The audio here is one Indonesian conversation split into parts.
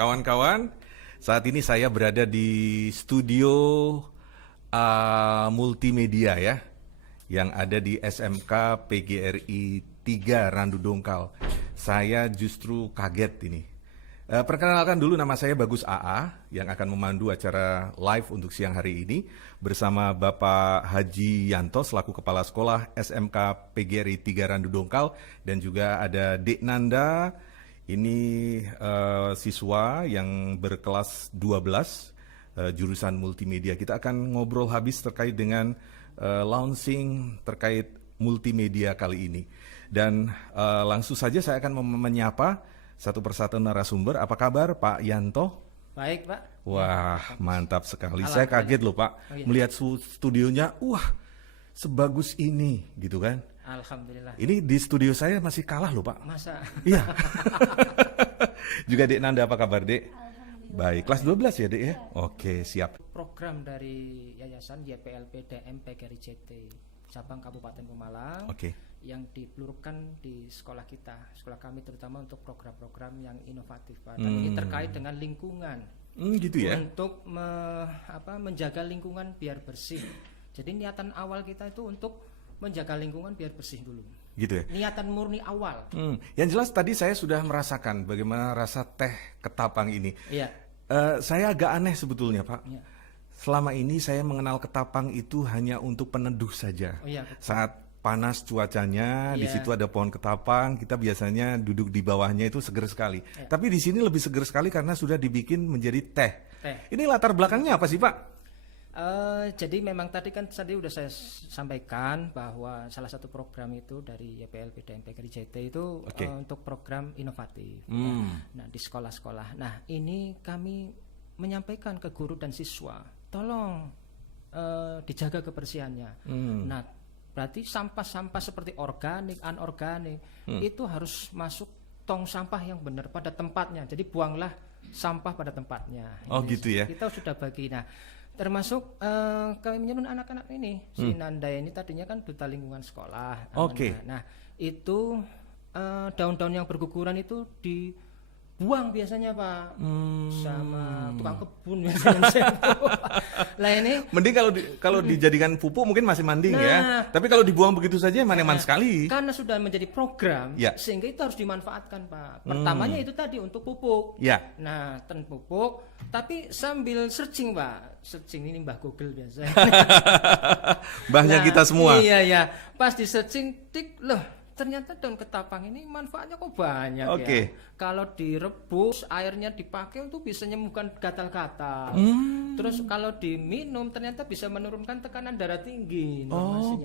Kawan-kawan, saat ini saya berada di studio multimedia ya, yang ada di SMK PGRI 3 Randu Dongkal. Saya justru kaget ini. Perkenalkan dulu, nama saya Bagus AA yang akan memandu acara live untuk siang hari ini bersama Bapak Haji Yanto selaku Kepala Sekolah SMK PGRI 3 Randu Dongkal, dan juga ada Dek Nanda, ini siswa yang berkelas 12 jurusan multimedia. Kita akan ngobrol habis terkait dengan launching terkait multimedia kali ini. Dan langsung saja saya akan menyapa satu persatu narasumber. Apa kabar Pak Yanto? Baik Pak. Wah, mantap sekali. Saya kaget loh Pak, melihat studionya, wah sebagus ini gitu kan. Alhamdulillah. Ini di studio saya masih kalah loh Pak. Masa? Iya. Juga Dek Nanda, apa kabar Dek? Baik, kelas 12 ya Dek ya? Oke, siap. Program dari Yayasan YPLPDM PGRI JT cabang Kabupaten Pemalang. Oke. Yang dipelurkan di sekolah kita, sekolah kami, terutama untuk program-program yang inovatif Pak. Dan ini terkait dengan lingkungan. Gitu ya. Untuk menjaga lingkungan biar bersih. Jadi niatan awal kita itu untuk menjaga lingkungan biar bersih dulu. Gitu ya. Niatan murni awal. Yang jelas tadi saya sudah merasakan bagaimana rasa teh ketapang ini. Iya. Saya agak aneh sebetulnya Pak. Iya. Selama ini saya mengenal ketapang itu hanya untuk peneduh saja. Oh, iya, saat panas cuacanya, di situ ada pohon ketapang, kita biasanya duduk di bawahnya itu seger sekali. Tapi di sini lebih seger sekali karena sudah dibikin menjadi teh. Ini latar belakangnya apa sih Pak? Jadi memang tadi udah saya sampaikan bahwa salah satu program itu dari YPLPDM PGRI JT itu untuk program inovatif. Nah, di sekolah-sekolah. Nah, ini kami menyampaikan ke guru dan siswa, tolong dijaga kebersihannya. Nah, berarti sampah-sampah seperti organik, anorganik itu harus masuk tong sampah yang benar pada tempatnya. Jadi buanglah sampah pada tempatnya. Oh ini, gitu ya. Kita sudah bagi. Nah, termasuk kami menyuruh anak-anak ini. Si Nanda ini tadinya kan duta lingkungan sekolah. Nah, itu daun-daun yang berguguran itu dibuang biasanya Pak, sama tukang kebun biasanya. Lah ini mending kalau dijadikan pupuk mungkin masih mending ya. Tapi kalau dibuang begitu saja maneman sekali. Karena sudah menjadi program, sehingga itu harus dimanfaatkan Pak. Pertamanya itu tadi untuk pupuk. Nah, pupuk, tapi sambil searching Pak. Searching ini Mbah Google biasa. Mbahnya kita semua. Iya. Pas di searching, tik loh, ternyata daun ketapang ini manfaatnya kok banyak ya. Kalau direbus, airnya dipakai itu bisa menyembuhkan gatal-gatal. Terus kalau diminum ternyata bisa menurunkan tekanan darah tinggi.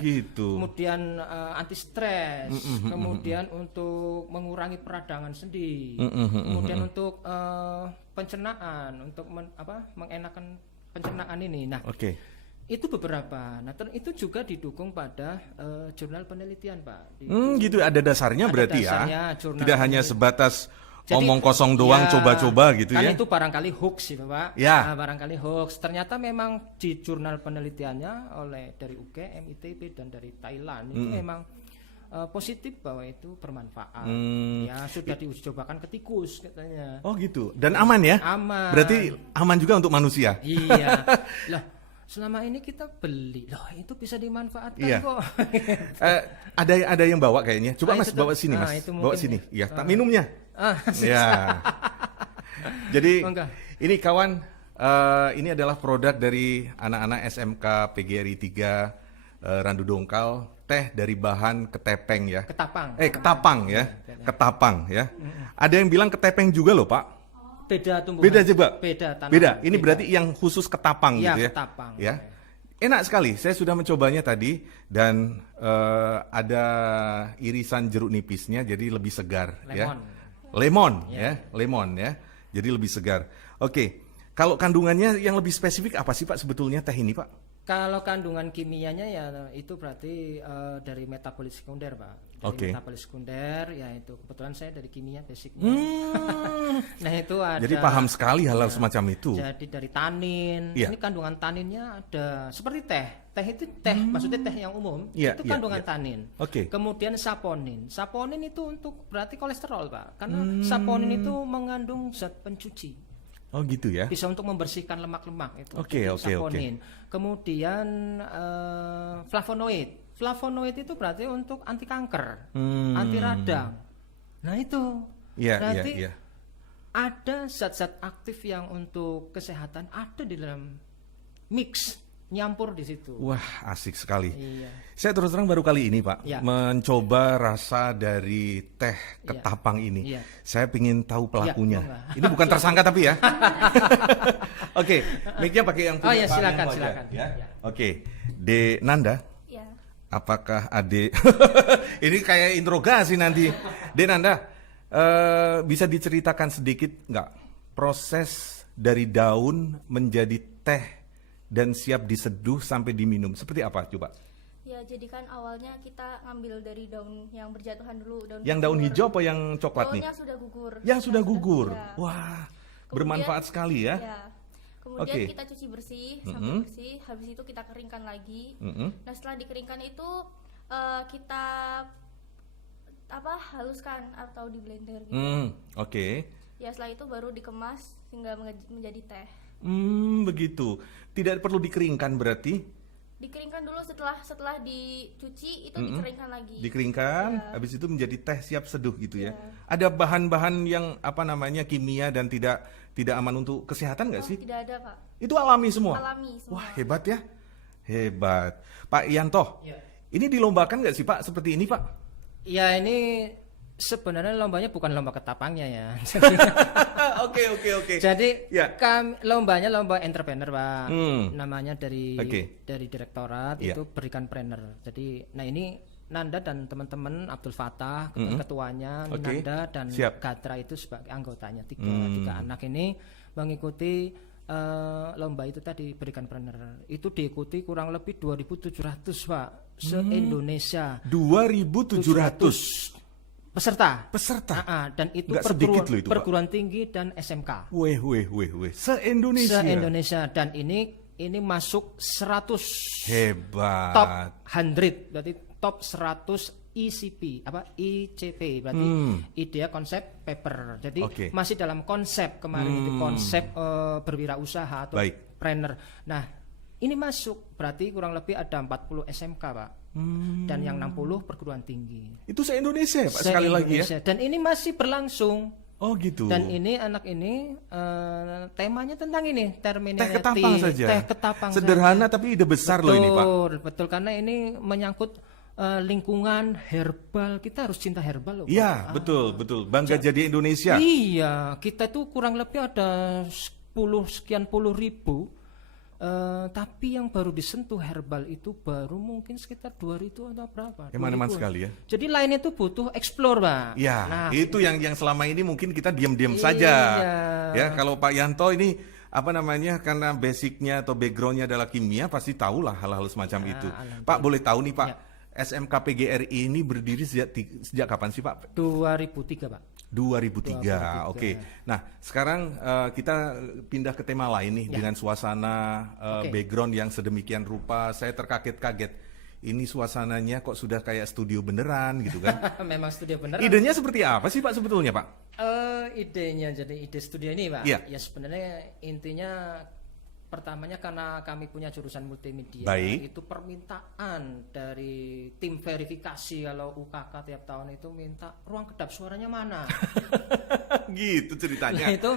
Gitu. Kemudian anti stres. Kemudian untuk mengurangi peradangan sendi. Kemudian untuk pencernaan, untuk mengenakan pencernaan ini. Nah, itu beberapa. Nah, itu juga didukung pada jurnal penelitian Pak. Gitu, ada dasarnya berarti ya. Tidak hanya sebatas omong kosong doang, coba-coba gitu kan ya. Kan itu barangkali hoax itu Pak. Nah, barangkali hoax. Ternyata memang di jurnal penelitiannya oleh dari UGM, ITB dan dari Thailand itu memang positif bahwa itu bermanfaat. Ya sudah diuji cobakan ke tikus katanya. Oh gitu. Dan aman ya? Aman. Berarti aman juga untuk manusia. Iya. Lah, selama ini kita beli, loh itu bisa dimanfaatkan kok. Ada yang bawa kayaknya. Coba Mas bawa sini Mas. Bawa sini. Ya, tak minumnya. Ya. Jadi ini kawan, ini adalah produk dari anak-anak SMK PGRI 3 Randu Dongkal, teh dari bahan ketepeng ya. Ketapang ya. Ketapang ya. Ada yang bilang ketepeng juga loh Pak. Beda tumbuhan. Beda juga. Beda. Ini berarti yang khusus ketapang gitu ya. Ketapang. Ya. Enak sekali. Saya sudah mencobanya tadi dan ada irisan jeruk nipisnya jadi lebih segar ya. Lemon ya. Jadi lebih segar. Oke. Kalau kandungannya yang lebih spesifik apa sih Pak sebetulnya teh ini Pak? Kalau kandungan kimianya ya itu berarti dari metabolit sekunder Pak. dari mata kuliah sekunder, yaitu kebetulan saya dari kimia basicnya. Nah itu ada. Jadi paham sekali hal-hal semacam itu. Jadi dari tanin, ini kandungan taninnya ada seperti teh. Teh itu teh, maksudnya teh yang umum, itu kandungan tanin. Kemudian saponin. Saponin itu untuk berarti kolesterol, Pak. Karena saponin itu mengandung zat pencuci. Oh gitu ya. Bisa untuk membersihkan lemak-lemak itu. Saponin. Kemudian flavonoid. Flavonoid itu berarti untuk anti kanker, anti radang. Nah itu berarti ada zat-zat aktif yang untuk kesehatan ada di dalam mix, nyampur di situ. Wah, asik sekali. Saya terus terang baru kali ini, Pak, mencoba rasa dari teh ketapang ini. Saya ingin tahu pelakunya. Ini bukan tersangka tapi ya. Oke, mic-nya pakai yang punya Pak silakan. Ya. Oke, De Nanda. Ya. Apakah Ade ini kayak interogasi nanti. De Nanda, bisa diceritakan sedikit nggak proses dari daun menjadi teh dan siap diseduh sampai diminum, seperti apa coba? Ya, jadi kan awalnya kita ngambil dari daun yang berjatuhan dulu, daun hijau apa yang coklat nih? Daunnya sudah gugur. Yang sudah gugur. Ya. Wah, Kemudian, bermanfaat sekali ya. Kemudian kita cuci bersih sampai bersih, habis itu kita keringkan lagi. Nah, setelah dikeringkan itu kita haluskan atau di blender gitu. Ya, setelah itu baru dikemas hingga menjadi teh. Begitu. Tidak perlu dikeringkan berarti? Dikeringkan dulu, setelah dicuci itu dikeringkan lagi. Dikeringkan, habis itu menjadi teh siap seduh gitu ya. Ada bahan-bahan yang kimia dan tidak aman untuk kesehatan nggak sih? Tidak ada, Pak. Itu alami semua? Alami semua. Wah, hebat ya. Hebat. Pak Yanto, ini dilombakan nggak sih Pak seperti ini Pak? Ya, ini sebenarnya lombanya bukan lomba ketapangnya ya. Oke. Jadi lombanya lomba entrepreneur, Pak. Namanya dari direktorat itu berikan trainer. Jadi ini Nanda dan teman-teman Abdul Fattah ketuanya, Nanda dan Gatra itu sebagai anggotanya, tiga anak ini mengikuti lomba itu tadi berikan trainer. Itu diikuti kurang lebih 2.700 Pak se-Indonesia. 2.700 peserta. Dan itu perguruan tinggi dan SMK. Weh. Se-Indonesia. Dan ini masuk 100. Hebat. Top 100, berarti top 100 ICP, ICP, berarti idea konsep paper. Jadi masih dalam konsep kemarin itu konsep berwirausaha atau trainer. Nah, ini masuk berarti kurang lebih ada 40 SMK, Pak. Dan yang 60 perguruan tinggi. Itu se-Indonesia ya, Pak, sekali lagi ya. Dan ini masih berlangsung. Oh gitu. Dan ini anak ini temanya tentang ini terminologi teh ketapang saja. Teh ketapang sederhana saja. Tapi ide besar loh ini Pak. Betul, karena ini menyangkut lingkungan herbal. Kita harus cinta herbal loh. Iya, betul. Bangga jadi Indonesia. Iya, kita tuh kurang lebih ada sekian puluh ribu. Tapi yang baru disentuh herbal itu baru mungkin sekitar 2.000 atau berapa? Eman-eman sekali ya. Jadi lainnya itu butuh explore, Pak. Ya, itu yang selama ini mungkin kita diam-diam saja. Ya, kalau Pak Yanto ini karena basicnya atau backgroundnya adalah kimia, pasti tahulah hal-hal semacam itu. Pak, boleh tahu nih Pak, SMK PGRI ini berdiri sejak kapan sih Pak? 2003 Pak. 2003. Oke. Nah, sekarang kita pindah ke tema lain nih dengan suasana background yang sedemikian rupa. Saya terkaget-kaget. Ini suasananya kok sudah kayak studio beneran gitu kan? Memang studio beneran. Idenya seperti apa sih Pak sebetulnya Pak? Idenya jadi ide studio ini Pak. Ya sebenarnya intinya pertamanya karena kami punya jurusan multimedia. Itu permintaan dari tim verifikasi kalau UKK tiap tahun itu minta ruang kedap suaranya mana. Gitu ceritanya. Nah, itu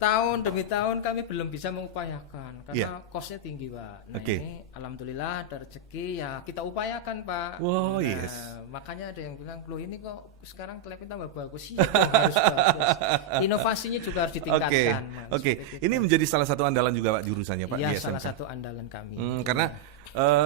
tahun demi tahun kami belum bisa mengupayakan karena kosnya tinggi Pak. Nah ini alhamdulillah ada rezeki ya kita upayakan Pak. Wow, makanya ada yang bilang loh ini kok sekarang telepin tambah bagus. Iya harus bagus. Inovasinya juga harus ditingkatkan. Ini menjadi salah satu andalan juga Pak jurusannya Pak. Iya, salah satu andalan kami. Karena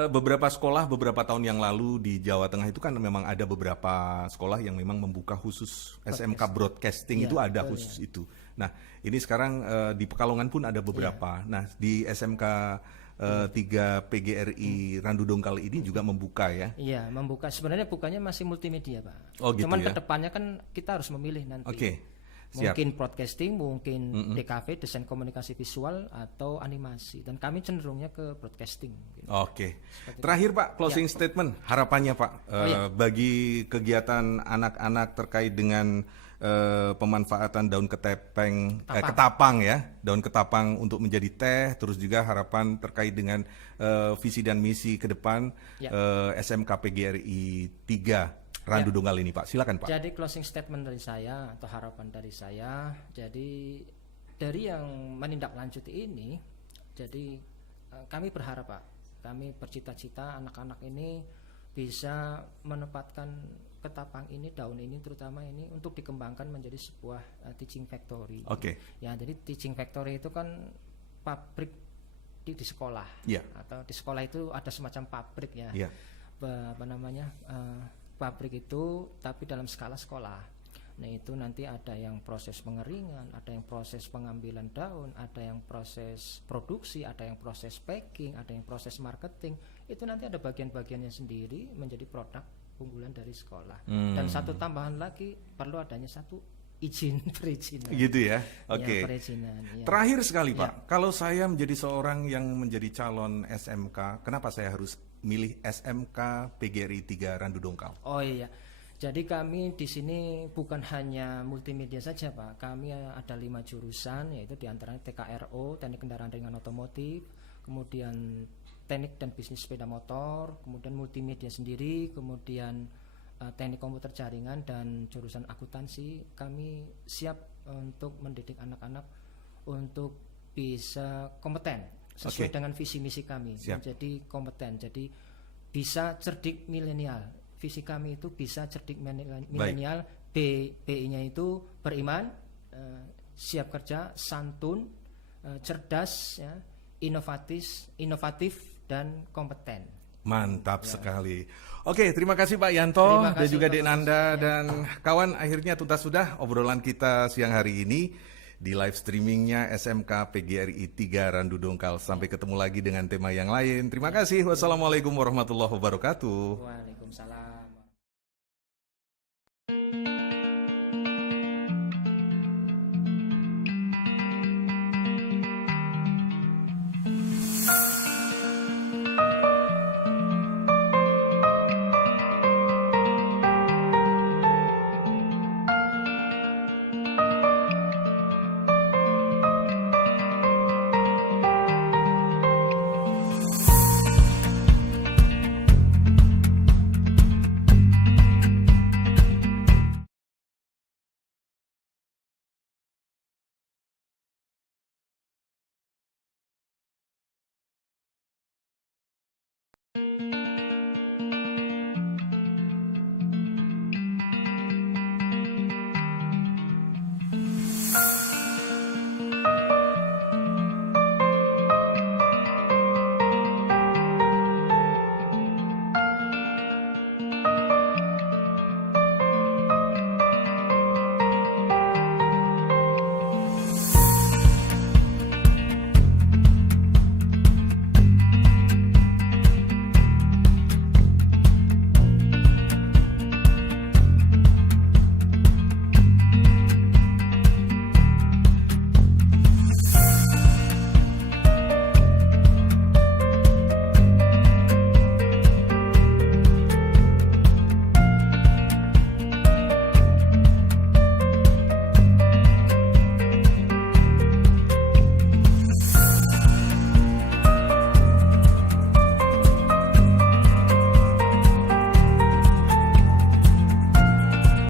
beberapa sekolah beberapa tahun yang lalu di Jawa Tengah itu kan memang ada beberapa sekolah yang memang membuka khusus SMK Broadcasting itu ada khusus itu. Nah, ini sekarang di Pekalongan pun ada beberapa. Nah, di SMK 3 PGRI Randu Dongkal ini juga membuka ya? Iya, membuka. Sebenarnya bukanya masih multimedia, Pak. Oh, gitu Cuman ya? kedepannya kan kita harus memilih nanti. Oke, siap. Mungkin broadcasting, mungkin DKV, desain komunikasi visual, atau animasi. Dan kami cenderungnya ke broadcasting. Gitu. Oke. Terakhir Pak, closing statement, harapannya Pak, bagi kegiatan anak-anak terkait dengan pemanfaatan daun ketapang ya, daun ketapang untuk menjadi teh, terus juga harapan terkait dengan visi dan misi ke depan SMK PGRI 3 Randu Dongkal ini Pak. Silakan Pak. Jadi closing statement dari saya atau harapan dari saya, jadi dari yang menindaklanjuti ini, jadi kami berharap Pak, kami bercita-cita anak-anak ini bisa menempatkan ketapang ini, daun ini terutama ini untuk dikembangkan menjadi sebuah teaching factory. Oke. Ya, jadi teaching factory itu kan pabrik di sekolah. Yeah. Atau di sekolah itu ada semacam pabrik ya. Yeah. Apa namanya? Pabrik itu tapi dalam skala sekolah. Nah, itu nanti ada yang proses pengeringan, ada yang proses pengambilan daun, ada yang proses produksi, ada yang proses packing, ada yang proses marketing. Itu nanti ada bagian-bagiannya sendiri menjadi produk unggulan dari sekolah. Dan satu tambahan lagi, perlu adanya satu perizinan. Gitu ya. Oke. Ya, perizinan, ya. Terakhir sekali Pak, kalau saya menjadi seorang yang menjadi calon SMK, kenapa saya harus milih SMK PGRI 3 Randu Dongkal? Oh iya. Jadi kami di sini bukan hanya multimedia saja Pak. Kami ada 5 jurusan, yaitu diantaranya TKRO, Teknik Kendaraan Ringan Otomotif, kemudian teknik dan bisnis sepeda motor, kemudian multimedia sendiri, kemudian teknik komputer jaringan, dan jurusan akuntansi. Kami siap untuk mendidik anak-anak untuk bisa kompeten sesuai dengan visi misi kami. Menjadi kompeten, jadi bisa cerdik milenial. Visi kami itu bisa cerdik milenial. BI-nya itu beriman, siap kerja, santun, cerdas, ya, inovatif dan kompeten. Mantap sekali. Oke, terima kasih Pak Yanto dan juga Dek Nanda dan kawan. Akhirnya tuntas sudah obrolan kita siang hari ini di live streamingnya SMK PGRI 3 Randu Dongkal. Sampai ketemu lagi dengan tema yang lain. Terima kasih. Wassalamualaikum warahmatullahi wabarakatuh. Waalaikumsalam.